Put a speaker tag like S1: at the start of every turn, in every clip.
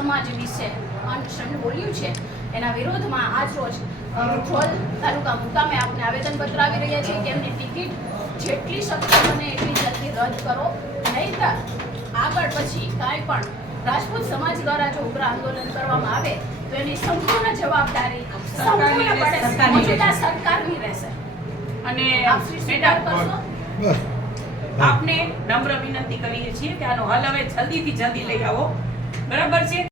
S1: સમાજ વિશે અનશન બોલ્યું છે. એના વિરોધમાં આજ રોજ ધ્રોલ તાલુકા મુકામે આપણે આવેદનપત્ર આવી રહ્યા છીએ કે એમની ટિકિટ જેટલી શક્ય બને એટલી જલ્દી રદ કરો. નહીંતર આગળ પછી કાંઈ પણ રાજપૂત સમાજ દ્વારા જો ઉગ્ર આંદોલન કરવામાં આવે તો એની સંપૂર્ણ જવાબદારી સંપૂર્ણપણે સરકારની રહેશે.
S2: અને આપને નમ્ર વિનંતી કરીએ છીએ કે આનો હલ હવે જલ્દીથી જલ્દી લઈ આવો. બરાબર છે?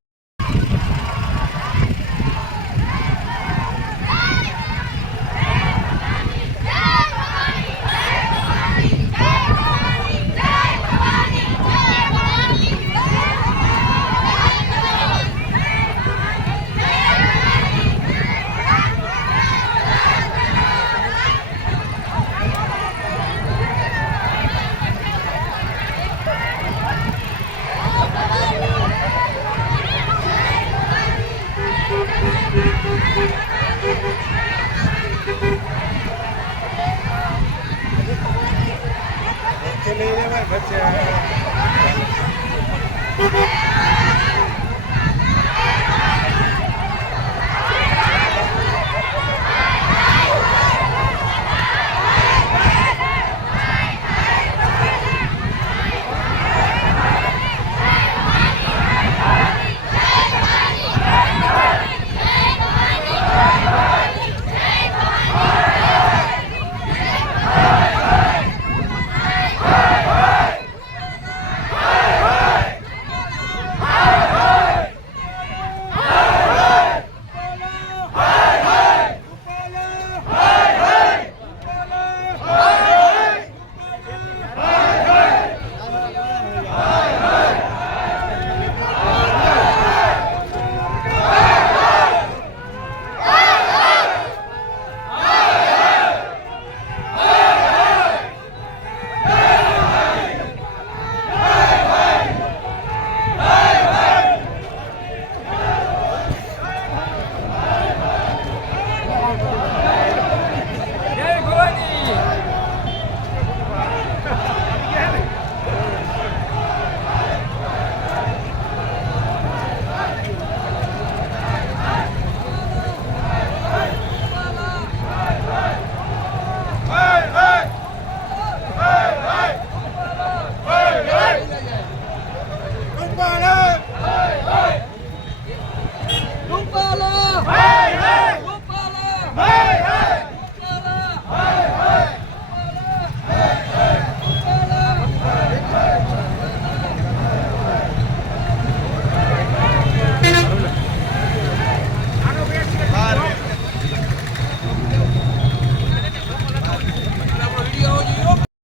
S2: चले जाए बच्चे